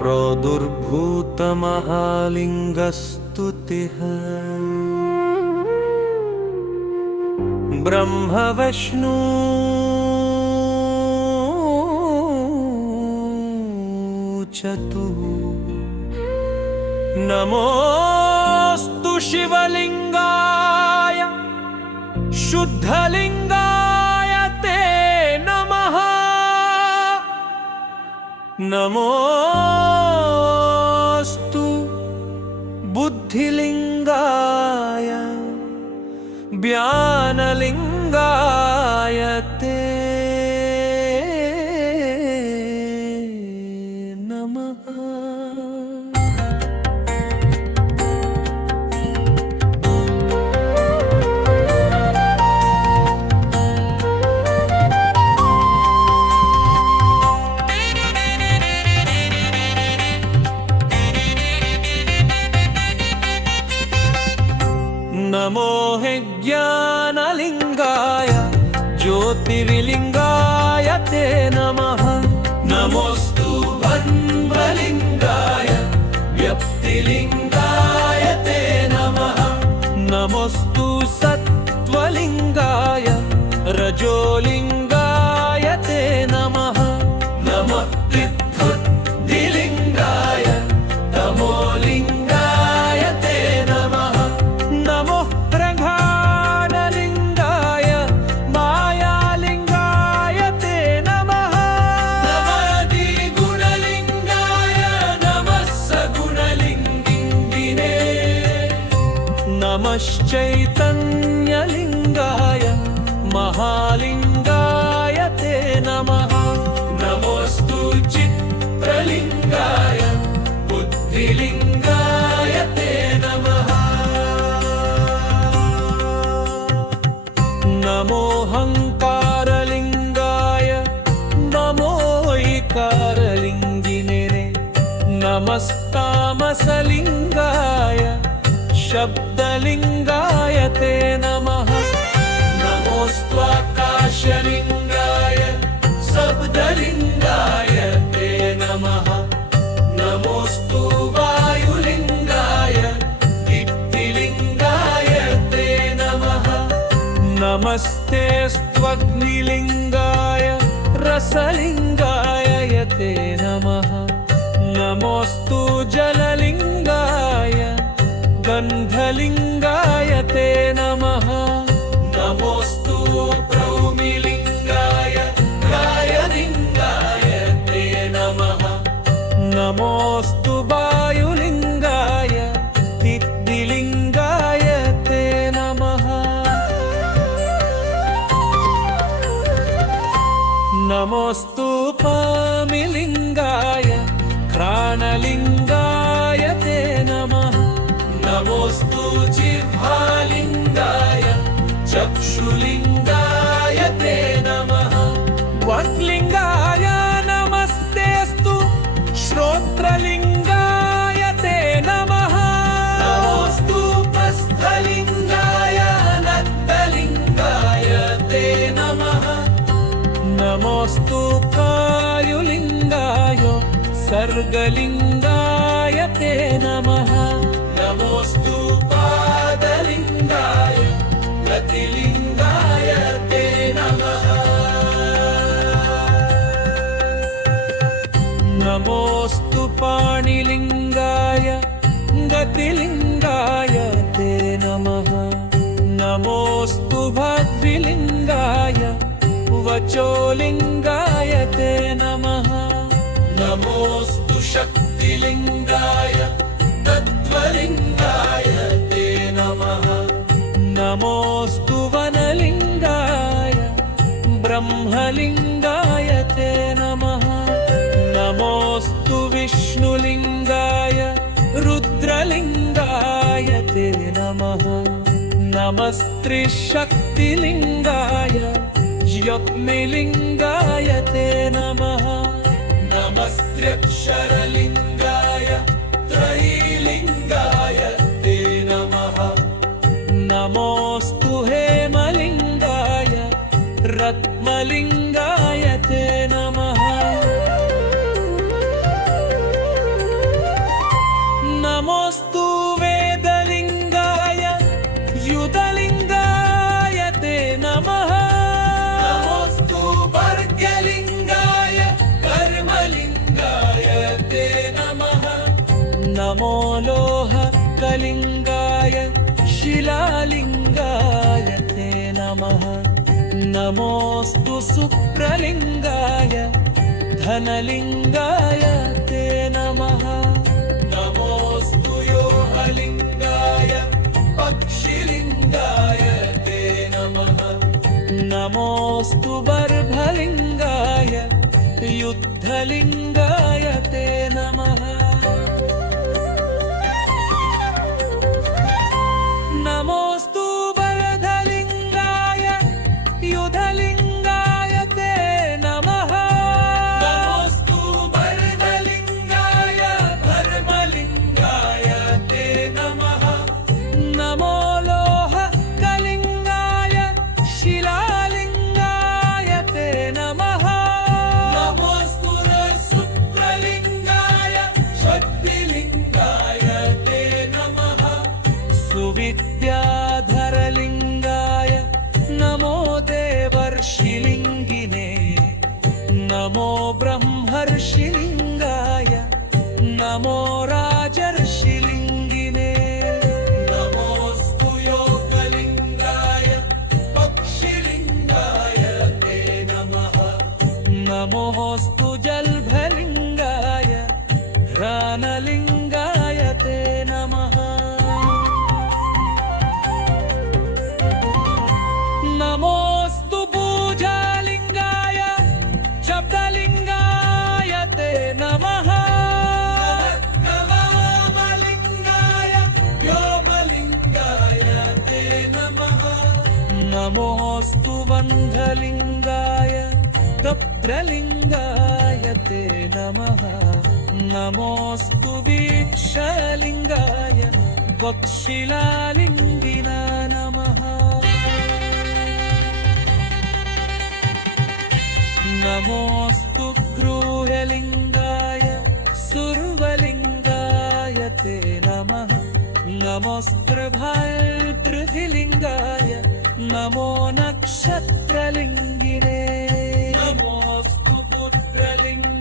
प्रोदुर्भूतमहालिङ्गस्तुतिः ब्रह्मविष्णु चतुः नमोऽस्तु शिवलिङ्गाय शुद्धलिङ्गाय ते नमः नमोऽस्तु बुद्धिलिङ्गाय ज्ञानलिङ्गाय ते नमः नमो हे ज्ञानलिङ्गाय ज्योतिर्लिङ्गाय ते नमः नमोऽस्तु ब्रह्मलिङ्गाय व्यक्तिलिङ्गाय ते नमः नमोऽस्तु सत्त्वलिङ्गाय रजोलिङ्गाय ते नमः नमः त्रिबुद्धिलिङ्गाय तमोलिङ्गाय ते नमः नमो प्रधानलिङ्गाय मायालिङ्गाय ते नमः नमस्ते गुणलिङ्गाय नमः सगुणलिङ्गिने नमश्चैतन्यलिङ्गाय महालिङ्गाय ते नमः नमोऽस्तु चित्रलिङ्गाय बुद्धिलिङ्गाय ते नमः नमोऽहङ्कारलिङ्गाय नमो इकारलिङ्गिने नमस्तामसलिङ्गाय शब्दलिङ्गाय ते नमः नमोऽस्तु आकाशलिङ्गाय शब्दलिङ्गाय ते नमः नमोऽस्तु वायुलिङ्गाय दीप्तिलिङ्गाय ते नमः नमस्ते स्वग्निलिङ्गाय रसलिङ्गाय ते नमः नमोऽस्तु जललिङ्गाय गन्धलिङ्गाय ते नमः नमोऽस्तु प्रौमिलिङ्गाय गायलिङ्गाय ते नमः नमोऽस्तु वायुलिङ्गाय दिक्दिलिङ्गाय ते नमः नमोऽस्तु पामिलिङ्गाय घ्राणलिङ्गाय ते नमः नमोऽस्तु जिह्वालिङ्गाय चक्षुलिङ्गाय ते नमः वाक्लिङ्गाय नमस्तेऽस्तु श्रोत्रलिङ्गाय ते नमः नमोऽस्तु उपस्थलिङ्गाय नक्तलिङ्गाय ते नमः नमोऽस्तु कायुलिङ्गाय सर्गलिङ्गाय ते नमः नमोऽस्तु पादलिङ्गाय गतिलिङ्गाय ते नमः नमोऽस्तु पाणिलिङ्गाय गतिलिङ्गाय ते नमः नमोऽस्तु भद्रिलिङ्गाय वचोलिङ्गाय ते नमः नमोऽस्तु शक्तिलिङ्गाय तत्त्वलिङ्गाय ते नमः नमोऽस्तु वनलिङ्गाय ब्रह्मलिङ्गाय ते नमः नमोऽस्तु विष्णुलिङ्गाय रुद्रलिङ्गाय ते नमः नमस्त्रिशक्तिलिङ्गाय ज्योतिर्लिङ्गाय ते नमः नमस्त्र्यक्षरलिङ्गाय त्रयीलिङ्गाय ते नमः नमोऽस्तु हेमलिङ्गाय रत्नलिङ्गाय ते नमः नमो लोहकलिङ्गाय शिलालिङ्गाय ते नमः नमोऽस्तु सुप्रलिङ्गाय धनलिङ्गाय ते नमः नमोऽस्तु योगलिङ्गाय पक्षिलिङ्गाय ते नमः नमोऽस्तु बर्भलिङ्गाय युद्धलिङ्गाय ते नमः नमोऽस्तु वरदलिङ्गाय युधलिङ्गाय ते नमः नमोऽस्तु वरदलिङ्गाय धर्मलिङ्गाय ते नमः नमो लोहकलिङ्गाय शिलालिङ्गाय ते नमः नमोऽस्तु सुप्रलिङ्गाय शक्तिलिङ्गाय ते नमः सुविद्याधरलिङ्गाय नमो देवर्षिलिङ्गिने नमो ब्रह्मर्षिलिङ्गाय नमो राजर्षिलिङ्गिने नमोऽस्तु योगलिङ्गाय पक्षिलिङ्गाय ते नमः नमोऽस्तु जल्भलिङ्गाय ह्रानलिङ्गाय ते नमः नमोऽस्तु पूजालिङ्गाय शब्दलिङ्गाय ते नमः नमोऽलिङ्गाय व्योमलिङ्गाय ते नमः नमोऽस्तु बन्धलिङ्गाय तप्त्रलिङ्गाय ते नमः नमोऽस्तु वीक्षलिङ्गाय वक्षिलालिङ्गिना नमः नमोऽस्तु क्रूरलिङ्गाय सुर्वलिङ्गाय ते नमः नमोऽस्त्रभर्तृलिङ्गाय नमो नक्षत्रलिङ्गिने नमोऽस्तु पुत्रलिङ्गाय